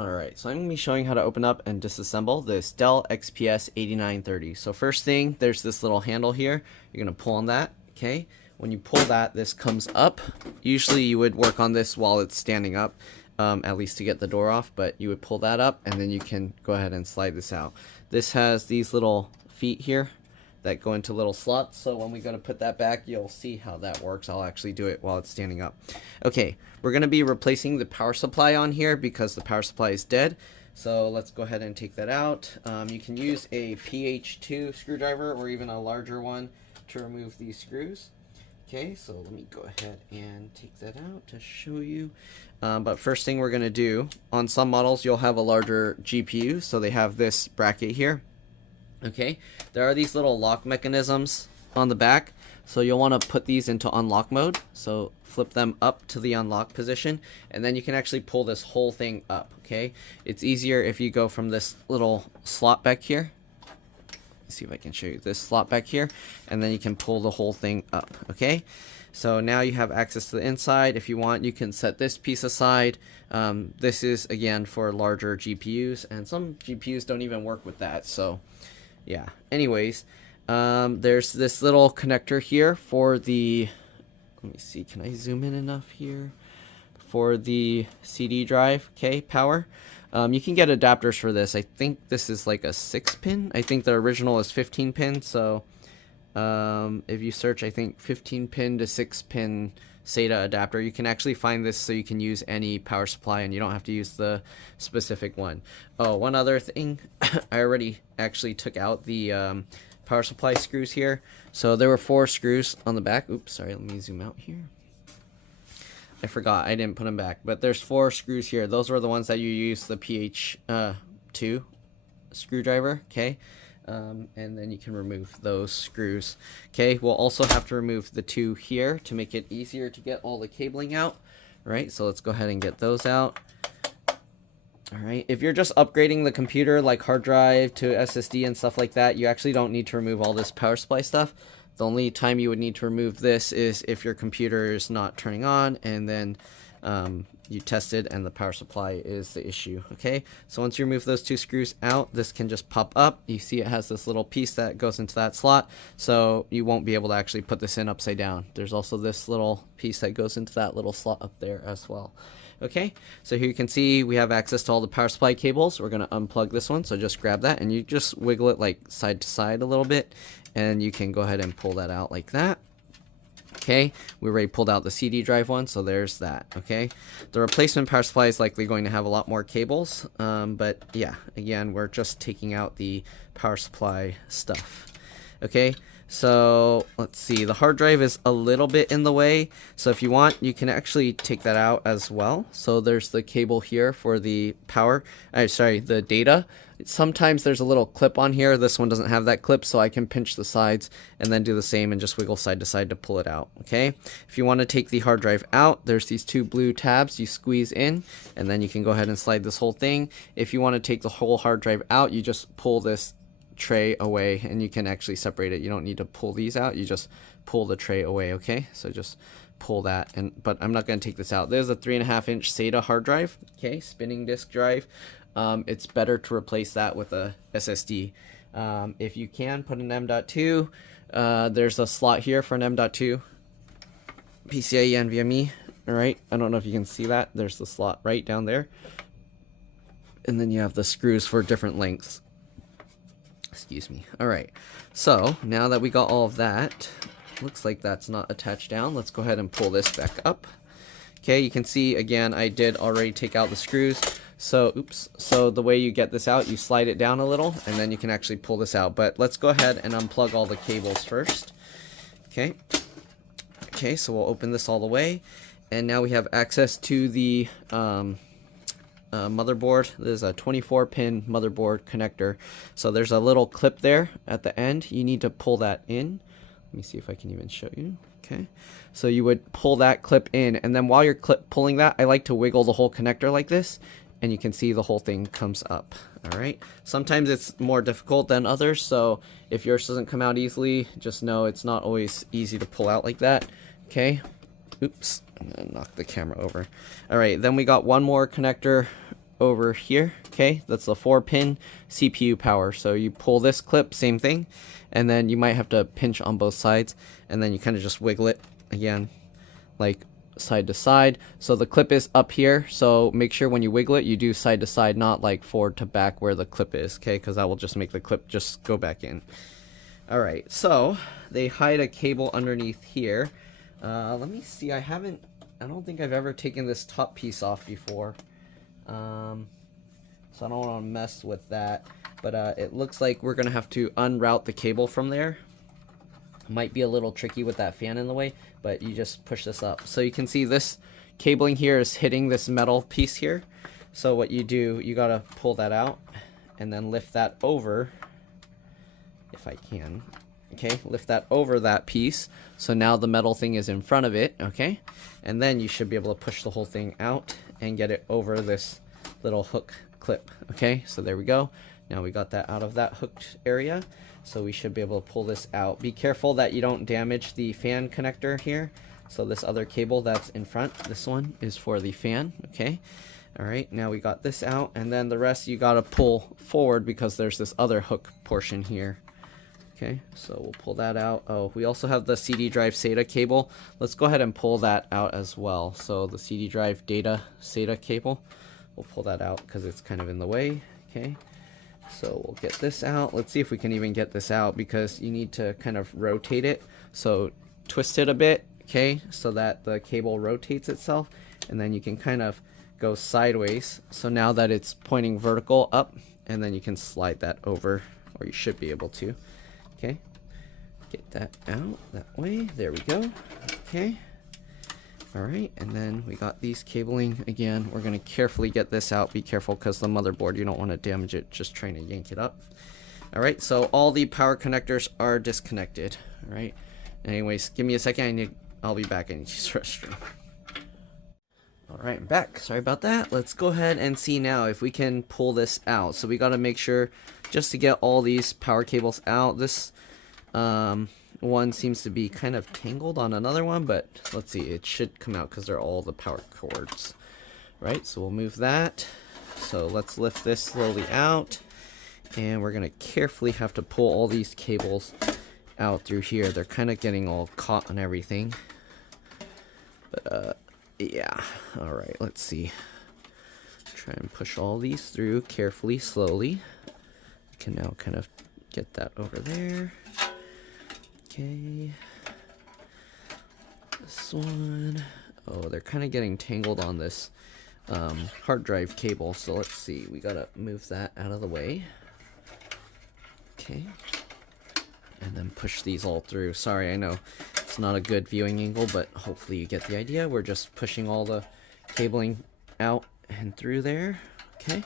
Alright, so I'm going to be showing how to open up and disassemble this Dell XPS 8930. So first thing, there's this little handle here. You're going to pull on that, okay? When you pull that, this comes up. Usually you would work on this while it's standing up, at least to get the door off, but you would pull that up and then you can go ahead and slide this out. This has these little feet here that go into little slots, so when we go to put that back, you'll see how that works. I'll actually do it while it's standing up. Okay, we're going to be replacing the power supply on here because the power supply is dead. So let's go ahead and take that out. You can use a PH2 screwdriver or even a larger one to remove these screws. Okay, so let me go ahead and take that out to show you. But first thing we're going to do, on some models you'll have a larger GPU, so they have this bracket here. Okay, there are these little lock mechanisms on the back, so you'll want to put these into unlock mode. So flip them up to the unlock position, and then you can actually pull this whole thing up. Okay, it's easier if you go from this little slot back here. Let's see if I can show you this slot back here, and then you can pull the whole thing up. Okay, so now you have access to the inside. If you want, you can set this piece aside. This is again for larger GPUs, and some GPUs don't even work with that, so yeah, anyways, there's this little connector here for the, let me see, can I zoom in enough here, for the CD drive, okay, power. You can get adapters for this. I think this is like a 6-pin. I think the original is 15-pin, so if you search, I think 15-pin to 6-pin SATA adapter, you can actually find this, so you can use any power supply and you don't have to use the specific one. Oh, one other thing, I already actually took out the power supply screws here. So there were 4 screws on the back. Oops, sorry, let me zoom out here. I forgot, I didn't put them back, but there's 4 screws here. Those were the ones that you use the PH2 screwdriver, okay? And then you can remove those screws. Okay, we'll also have to remove the 2 here to make it easier to get all the cabling out. Right, so let's go ahead and get those out. Alright, if you're just upgrading the computer like hard drive to SSD and stuff like that, you actually don't need to remove all this power supply stuff. The only time you would need to remove this is if your computer is not turning on and then you tested and the power supply is the issue. Okay, so once you remove those 2 screws out, this can just pop up. You see it has this little piece that goes into that slot, so you won't be able to actually put this in upside down. There's also this little piece that goes into that little slot up there as well. Okay, so here you can see we have access to all the power supply cables. We're going to unplug this one, so just grab that and you just wiggle it like side to side a little bit, and you can go ahead and pull that out like that. Okay, we already pulled out the CD drive one, so there's that. Okay, the replacement power supply is likely going to have a lot more cables, but yeah, again, we're just taking out the power supply stuff. Okay, so let's see, the hard drive is a little bit in the way, so if you want, you can actually take that out as well. So there's the cable here for the power, the data. Sometimes there's a little clip on here. This one doesn't have that clip, so I can pinch the sides and then do the same and just wiggle side to side to pull it out. Okay, if you want to take the hard drive out, there's these 2 blue tabs you squeeze in, and then you can go ahead and slide this whole thing. If you want to take the whole hard drive out, you just pull this tray away and you can actually separate it. You don't need to pull these out, you just pull the tray away. Okay, so just pull that, but I'm not going to take this out. There's a 3.5-inch SATA hard drive, okay, spinning disk drive. It's better to replace that with a SSD. If you can, put an M.2. There's a slot here for an M.2 PCIe NVMe. Alright, I don't know if you can see that. There's the slot right down there, and then you have the screws for different lengths. Excuse me. Alright, so now that we got all of that, looks like that's not attached down. Let's go ahead and pull this back up. Okay, you can see again I did already take out the screws. So oops, so the way you get this out, you slide it down a little and then you can actually pull this out. But let's go ahead and unplug all the cables first. Okay, so we'll open this all the way, and now we have access to the motherboard. There's a 24-pin motherboard connector, so there's a little clip there at the end. You need to pull that in. Let me see if I can even show you. Okay, so you would pull that clip in, and then while you're pulling that, I like to wiggle the whole connector like this, and you can see the whole thing comes up. Alright, sometimes it's more difficult than others, so if yours doesn't come out easily, just know it's not always easy to pull out like that. Okay, oops, I'm gonna knock the camera over. Alright, then we got one more connector over here. Okay, that's the 4-pin CPU power. So you pull this clip, same thing, and then you might have to pinch on both sides, and then you kind of just wiggle it again, like side to side. So the clip is up here, so make sure when you wiggle it, you do side to side, not like forward to back where the clip is, okay, because that will just make the clip just go back in. Alright, so they hide a cable underneath here. Let me see, I don't think I've ever taken this top piece off before, so I don't want to mess with that, but it looks like we're gonna have to unroute the cable from there. Might be a little tricky with that fan in the way, but you just push this up. So you can see this cabling here is hitting this metal piece here. So what you do, you gotta pull that out and then lift that over, if I can. Okay, lift that over that piece. So now the metal thing is in front of it, okay? And then you should be able to push the whole thing out and get it over this little hook clip, okay? So there we go. Now we got that out of that hooked area. So we should be able to pull this out. Be careful that you don't damage the fan connector here. So this other cable that's in front, this one is for the fan, okay? All right, now we got this out, and then the rest you gotta pull forward because there's this other hook portion here. Okay, so we'll pull that out. Oh, we also have the CD drive SATA cable. Let's go ahead and pull that out as well. So the CD drive data SATA cable, we'll pull that out because it's kind of in the way, okay? So we'll get this out. Let's see if we can even get this out because you need to kind of rotate it. So twist it a bit, okay, so that the cable rotates itself, and then you can kind of go sideways. So now that it's pointing vertical up, and then you can slide that over, or you should be able to. Okay, get that out that way. There we go. Okay. All right, and then we got these cabling again. We're going to carefully get this out. Be careful because the motherboard, you don't want to damage it just trying to yank it up. All right, so all the power connectors are disconnected. All right. Anyways, give me a second. I'll be back. I need to use the restroom. All right, I'm back. Sorry about that. Let's go ahead and see now if we can pull this out. So we got to make sure just to get all these power cables out. This one seems to be kind of tangled on another one, but let's see, it should come out because they're all the power cords, right? So we'll move that. So let's lift this slowly out, and we're gonna carefully have to pull all these cables out through here. They're kind of getting all caught on everything, but yeah. All right, let's see. Try and push all these through carefully, slowly. We can now kind of get that over there. Okay, this one. Oh, they're kind of getting tangled on this hard drive cable, so let's see, we gotta move that out of the way. Okay, and then push these all through. Sorry, I know it's not a good viewing angle, but hopefully you get the idea. We're just pushing all the cabling out and through there. Okay,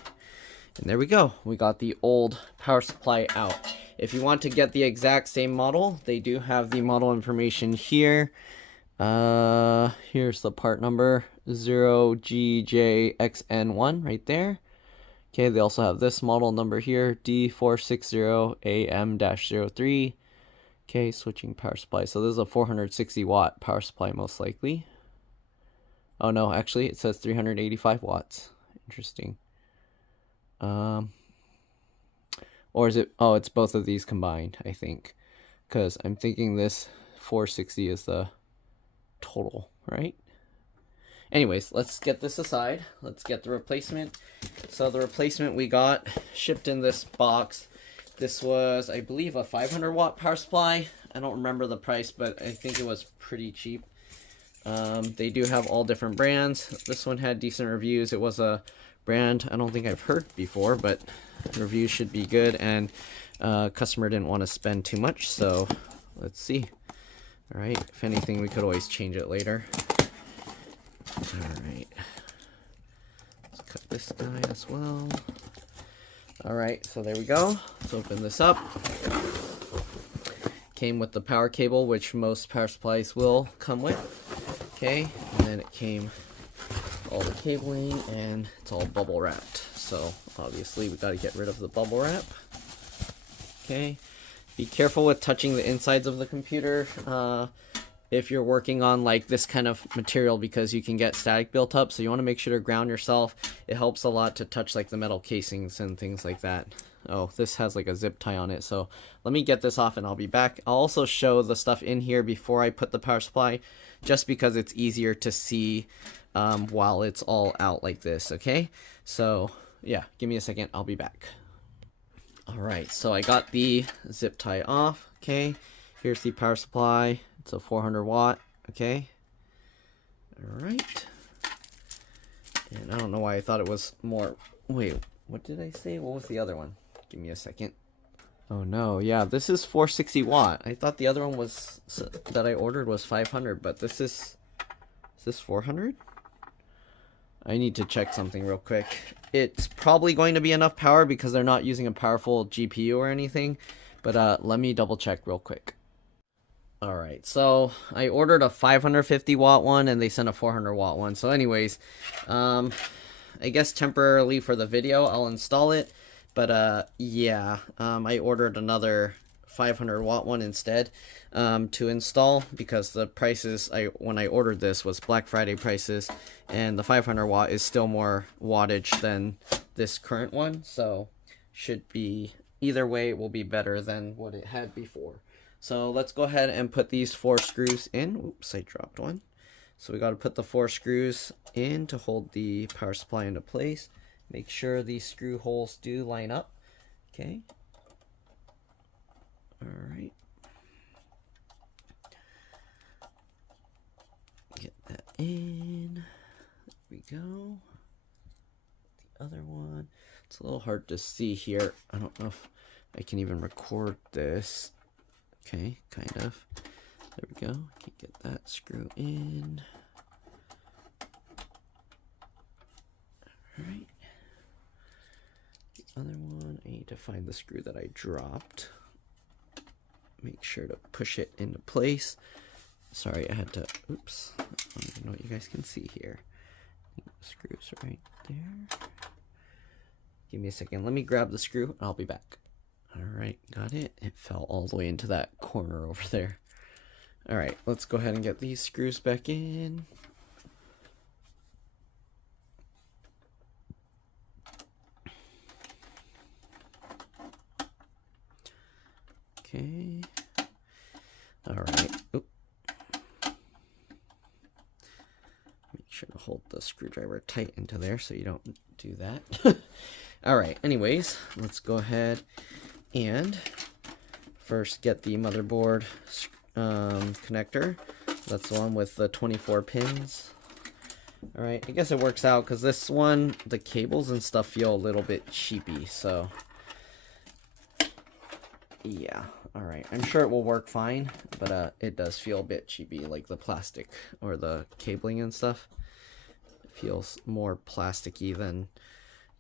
and there we go. We got the old power supply out. If you want to get the exact same model, they do have the model information here. Here's the part number 0GJXN1 right there. Okay, they also have this model number here, D460AM-03. Okay, switching power supply. So this is a 460 watt power supply most likely. Oh no, actually it says 385 watts. Interesting. Or is it, oh, it's both of these combined, I think. Because I'm thinking this 460 is the total, right? Anyways, let's get this aside. Let's get the replacement. So the replacement we got shipped in this box. This was, I believe, a 500 watt power supply. I don't remember the price, but I think it was pretty cheap. They do have all different brands. This one had decent reviews. It was a brand I don't think I've heard before, but reviews should be good, and customer didn't want to spend too much, so let's see. All right, if anything, we could always change it later. All right, let's cut this guy as well. All right, so there we go. Let's open this up. Came with the power cable, which most power supplies will come with. Okay, and then it came all the cabling, and it's all bubble wrapped. So obviously we got to get rid of the bubble wrap. Okay, be careful with touching the insides of the computer. if you're working on like this kind of material, because you can get static built up. So you want to make sure to ground yourself. It helps a lot to touch like the metal casings and things like that. Oh, this has like a zip tie on it. So let me get this off and I'll be back. I'll also show the stuff in here before I put the power supply, just because it's easier to see while it's all out like this. Okay, so yeah, give me a second, I'll be back. All right, so I got the zip tie off. Okay, here's the power supply. It's a 400 watt. Okay, all right. And I don't know why I thought it was more. Wait, what did I say? What was the other one? Give me a second. Oh no, yeah, this is 460 watt. I thought the other one was that I ordered was 500, but is this 400? I need to check something real quick. It's probably going to be enough power because they're not using a powerful GPU or anything, but let me double check real quick. Alright, so I ordered a 550 watt one and they sent a 400 watt one. So anyways, I guess temporarily for the video I'll install it. But yeah, I ordered another 500 watt one instead to install, because the prices when I ordered this was Black Friday prices, and the 500 watt is still more wattage than this current one. So should be, either way it will be better than what it had before. So let's go ahead and put these 4 screws in. Oops, I dropped one. So we got to put the 4 screws in to hold the power supply into place. Make sure these screw holes do line up. Okay. All right. Get that in. There we go. The other one. It's a little hard to see here. I don't know if I can even record this. Okay, kind of. There we go. Can get that screw in. All right. The other one, I need to find the screw that I dropped. Make sure to push it into place. Sorry, I had to, oops. I don't even know what you guys can see here. The screw's right there. Give me a second. Let me grab the screw and I'll be back. All right, got it. It fell all the way into that corner over there. All right, let's go ahead and get these screws back in. Okay. All right. Oop. Make sure to hold the screwdriver tight into there so you don't do that. All right. Anyways, let's go ahead and first get the motherboard connector. That's the one with the 24 pins. All right. I guess it works out because this one, the cables and stuff feel a little bit cheapy. So yeah. All right. I'm sure it will work fine, but it does feel a bit cheapy, like the plastic or the cabling and stuff. It feels more plasticky than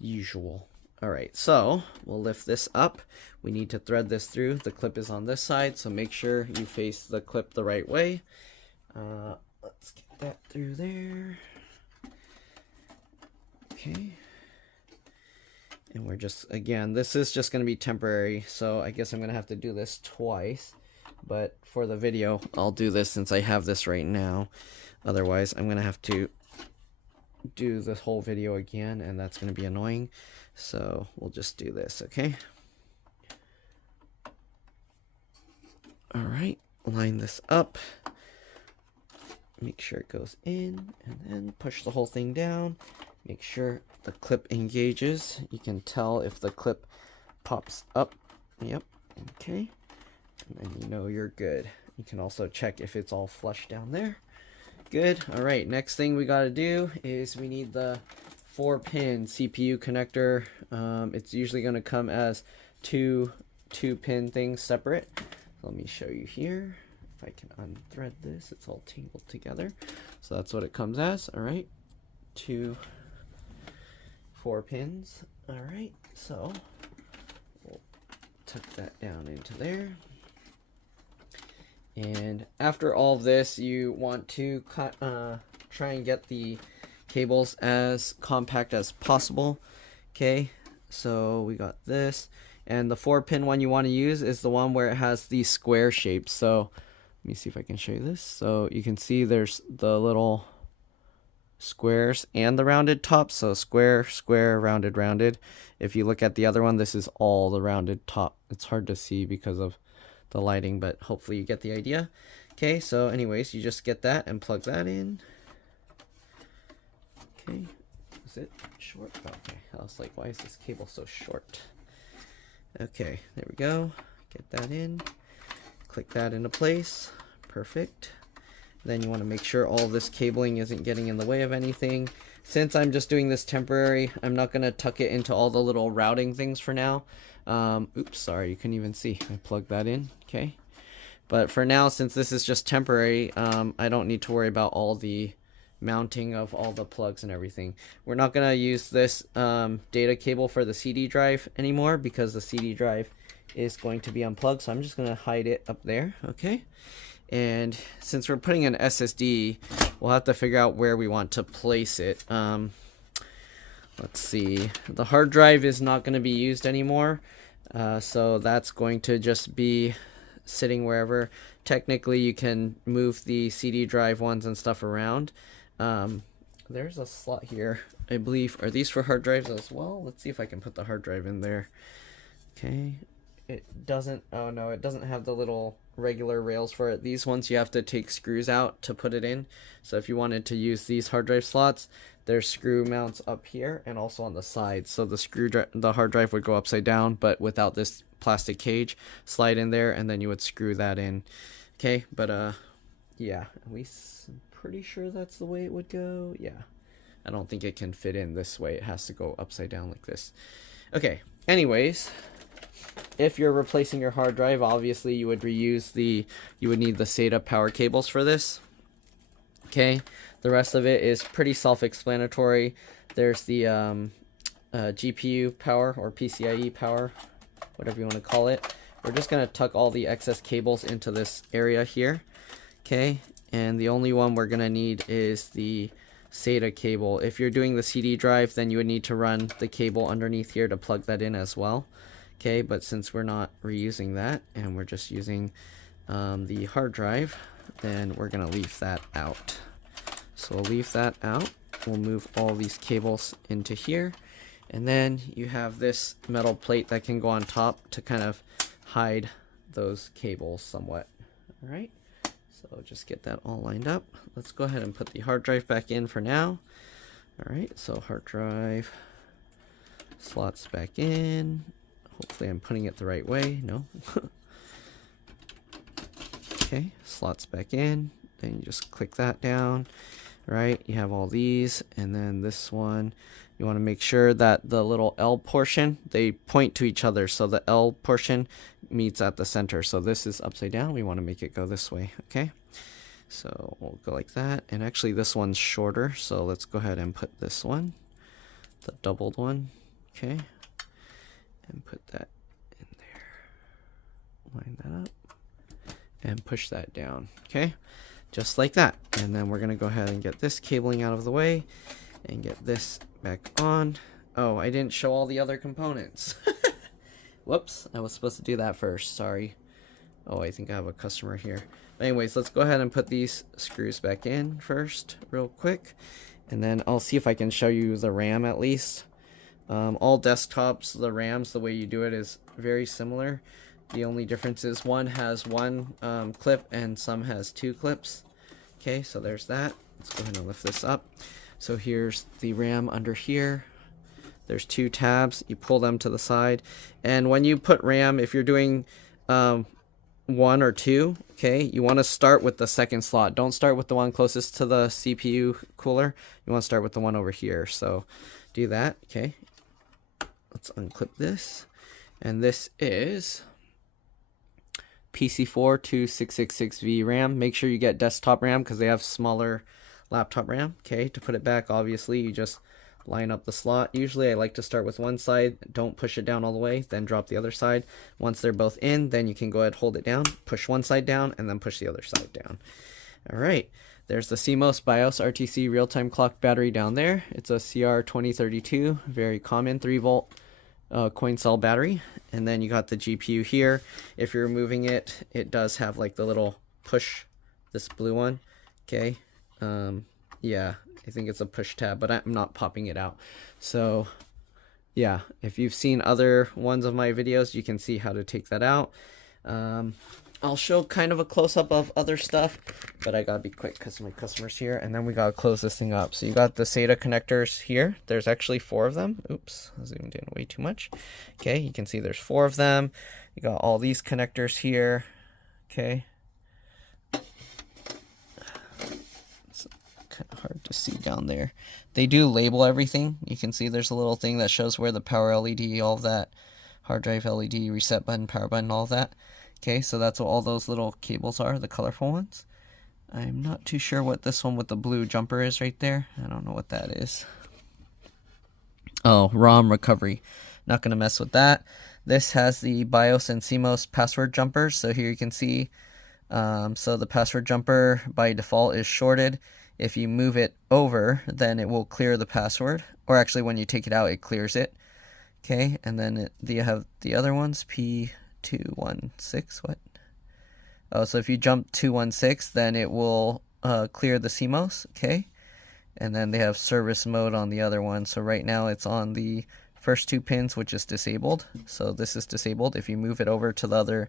usual. All right, so we'll lift this up. We need to thread this through. The clip is on this side, so make sure you face the clip the right way. Let's get that through there. Okay. And we're just, again, this is just going to be temporary, so I guess I'm going to have to do this twice. But for the video, I'll do this since I have this right now. Otherwise, I'm going to have to do this whole video again, and that's going to be annoying. So we'll just do this, okay? All right, line this up. Make sure it goes in, and then push the whole thing down. Make sure the clip engages. You can tell if the clip pops up. Yep, okay. And then you know you're good. You can also check if it's all flush down there. Good. All right, next thing we got to do is we need the 4-pin CPU connector. It's usually going to come as two 2-pin things separate. Let me show you here. If I can unthread this, it's all tangled together. So that's what it comes as. All right, 2 4 pins. All right, so we'll tuck that down into there. And after all of this, you want to try and get the cables as compact as possible. Okay, so we got this, and the 4-pin one you want to use is the one where it has these square shapes. So me see if I can show you this. So you can see there's the little squares and the rounded top. So square, square, rounded, rounded. If you look at the other one, this is all the rounded top. It's hard to see because of the lighting, but hopefully you get the idea. Okay, so anyways, you just get that and plug that in. Okay, is it short? Okay, I was like, why is this cable so short? Okay, there we go. Get that in. Click that into place. Perfect. Then you want to make sure all this cabling isn't getting in the way of anything. Since I'm just doing this temporary, I'm not going to tuck it into all the little routing things for now. Oops, sorry, you couldn't even see. I plugged that in. Okay. But for now, since this is just temporary, I don't need to worry about all the mounting of all the plugs and everything. We're not going to use this data cable for the CD drive anymore because the CD drive is going to be unplugged. So I'm just going to hide it up there. Okay. And since we're putting an SSD, we'll have to figure out where we want to place it. Let's see. The hard drive is not going to be used anymore. So that's going to just be sitting wherever. Technically, you can move the CD drive ones and stuff around. There's a slot here, I believe. Are these for hard drives as well? Let's see if I can put the hard drive in there. Okay. It doesn't, oh no, it doesn't have the little regular rails for it. These ones you have to take screws out to put it in. So if you wanted to use these hard drive slots, there's screw mounts up here and also on the side. So the hard drive would go upside down, but without this plastic cage, slide in there, and then you would screw that in. Okay, but yeah, at least I'm pretty sure that's the way it would go. Yeah, I don't think it can fit in this way. It has to go upside down like this. Okay, anyways, if you're replacing your hard drive, obviously you would need the SATA power cables for this. Okay, the rest of it is pretty self-explanatory. There's the GPU power or PCIe power, whatever you want to call it. We're just going to tuck all the excess cables into this area here. Okay, and the only one we're going to need is the SATA cable. If you're doing the CD drive, then you would need to run the cable underneath here to plug that in as well. Okay, but since we're not reusing that and we're just using the hard drive, then we're going to leave that out. So we'll leave that out. We'll move all these cables into here. And then you have this metal plate that can go on top to kind of hide those cables somewhat. All right, so just get that all lined up. Let's go ahead and put the hard drive back in for now. All right, so hard drive slots back in. Hopefully I'm putting it the right way. No. Okay, slots back in. Then you just click that down. Right, you have all these, and then this one, you want to make sure that the little L portion, they point to each other, so the L portion meets at the center. So this is upside down. We want to make it go this way. Okay, so we'll go like that. And actually this one's shorter, so let's go ahead and put this one, the doubled one. Okay, and put that in there. Line that up and push that down. Okay, just like that. And then we're going to go ahead and get this cabling out of the way and get this back on. Oh, I didn't show all the other components. Whoops, I was supposed to do that first. Sorry. Oh, I think I have a customer here. Anyways, let's go ahead and put these screws back in first real quick. And then I'll see if I can show you the RAM at least. All desktops, the RAMs, the way you do it is very similar. The only difference is one has one clip and some has two clips. Okay, so there's that. Let's go ahead and lift this up. So here's the RAM under here. There's two tabs. You pull them to the side. And when you put RAM, if you're doing one or two, okay, you want to start with the second slot. Don't start with the one closest to the CPU cooler. You want to start with the one over here. So do that. Okay, let's unclip this. And this is PC4 2666V RAM. Make sure you get desktop RAM because they have smaller laptop RAM. Okay, to put it back, obviously you just line up the slot. Usually I like to start with one side, don't push it down all the way, then drop the other side. Once they're both in, then you can go ahead, hold it down, push one side down, and then push the other side down. All right, there's the CMOS BIOS RTC real-time clock battery down there. It's a CR2032, very common 3-volt coin cell battery. And then you got the GPU here. If you're removing it, it does have like the little push this blue one. Okay, yeah, I think it's a push tab, but I'm not popping it out. So yeah, if you've seen other ones of my videos, you can see how to take that out. I'll show kind of a close-up of other stuff, but I gotta be quick because my customer's here, and then we gotta close this thing up. So you got the SATA connectors here. There's actually 4 of them. Oops, I zoomed in way too much. Okay, you can see there's 4 of them. You got all these connectors here. Okay. It's kind of hard to see down there. They do label everything. You can see there's a little thing that shows where the power LED, all of that, hard drive LED, reset button, power button, all of that. Okay, so that's what all those little cables are, the colorful ones. I'm not too sure what this one with the blue jumper is right there. I don't know what that is. Oh, ROM recovery. Not going to mess with that. This has the BIOS and CMOS password jumpers. So here you can see, so the password jumper by default is shorted. If you move it over, then it will clear the password. Or actually, when you take it out, it clears it. Okay, and then you have the other ones, P216, what? Oh, so if you jump 216, then it will clear the CMOS, okay? And then they have service mode on the other one. So right now it's on the first 2 pins, which is disabled. So this is disabled. If you move it over to the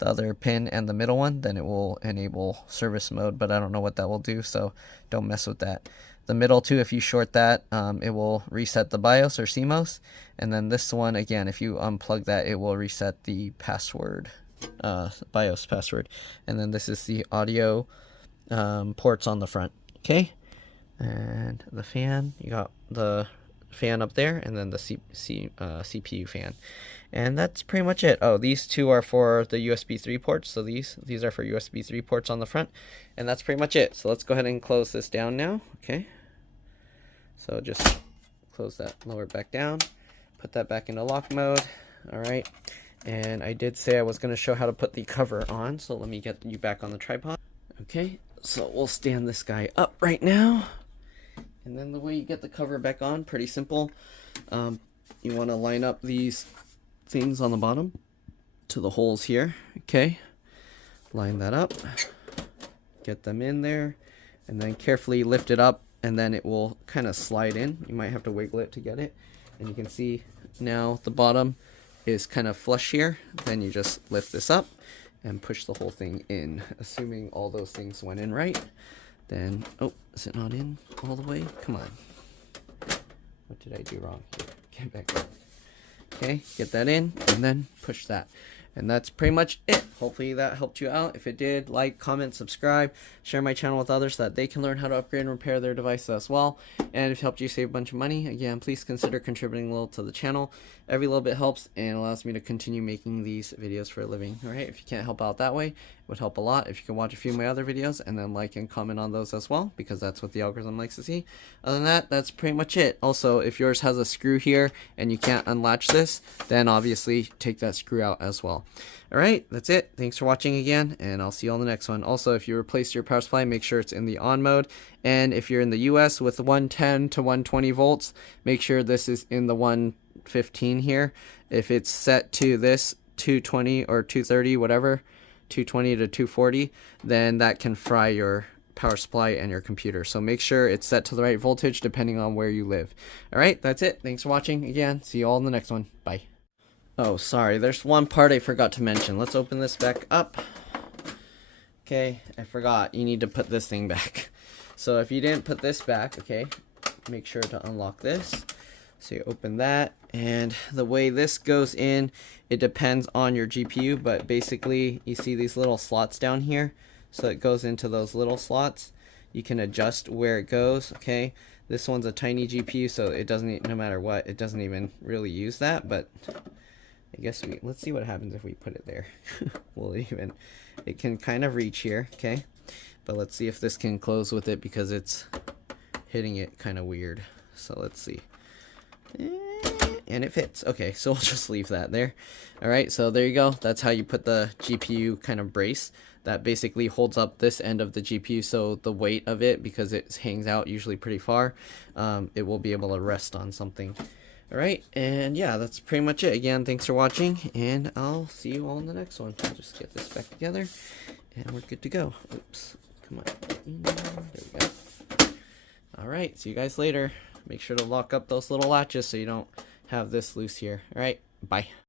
other pin and the middle one, then it will enable service mode, but I don't know what that will do, so don't mess with that. The middle 2, if you short that, it will reset the BIOS or CMOS. And then this one, again, if you unplug that, it will reset the password, BIOS password. And then this is the audio ports on the front. Okay, and the fan, you got the fan up there, and then the CPU fan. And that's pretty much it. Oh, these 2 are for the USB 3 ports. So these are for USB 3 ports on the front. And that's pretty much it. So let's go ahead and close this down now. Okay. So just close that, lower it back down, put that back into lock mode. All right. And I did say I was going to show how to put the cover on. So let me get you back on the tripod. Okay. So we'll stand this guy up right now. And then the way you get the cover back on, pretty simple. You want to line up these things on the bottom to the holes here. Okay, line that up, get them in there, and then carefully lift it up, and then it will kind of slide in. You might have to wiggle it to get it, and you can see now the bottom is kind of flush here. Then you just lift this up and push the whole thing in, assuming all those things went in right. Then, oh, is it not in all the way? Come on, what did I do wrong here? Get back in. Okay, get that in, and then push that. And that's pretty much it. Hopefully that helped you out. If it did, like, comment, subscribe, share my channel with others so that they can learn how to upgrade and repair their devices as well. And if it helped you save a bunch of money, again, please consider contributing a little to the channel. Every little bit helps and allows me to continue making these videos for a living. Alright, if you can't help out that way, it would help a lot if you can watch a few of my other videos and then like and comment on those as well, because that's what the algorithm likes to see. Other than that, that's pretty much it. Also, if yours has a screw here and you can't unlatch this, then obviously take that screw out as well. Alright, that's it. Thanks for watching again, and I'll see you on the next one. Also, if you replace your power supply, make sure it's in the on mode. And if you're in the US with 110 to 120 volts, make sure this is in the 115 here. If it's set to this 220 or 230, whatever, 220 to 240, then that can fry your power supply and your computer. So make sure it's set to the right voltage depending on where you live. Alright, that's it. Thanks for watching again. See you all in the next one. Bye. Oh, sorry, there's one part I forgot to mention. Let's open this back up. Okay, I forgot. You need to put this thing back. So if you didn't put this back, okay, make sure to unlock this. So you open that, and the way this goes in, it depends on your GPU, but basically you see these little slots down here. So it goes into those little slots. You can adjust where it goes, okay? This one's a tiny GPU, so it doesn't, no matter what, it doesn't even really use that, but I guess let's see what happens if we put it there. It can kind of reach here, okay? But let's see if this can close with it, because it's hitting it kind of weird. So let's see. And it fits. Okay, so we'll just leave that there. Alright, so there you go. That's how you put the GPU kind of brace. That basically holds up this end of the GPU, so the weight of it, because it hangs out usually pretty far, it will be able to rest on something. Alright, and yeah, that's pretty much it. Again, thanks for watching, and I'll see you all in the next one. I'll just get this back together, And we're good to go. Oops. Come on. There we go. All right. See you guys later. Make sure to lock up those little latches so you don't have this loose here. All right. Bye.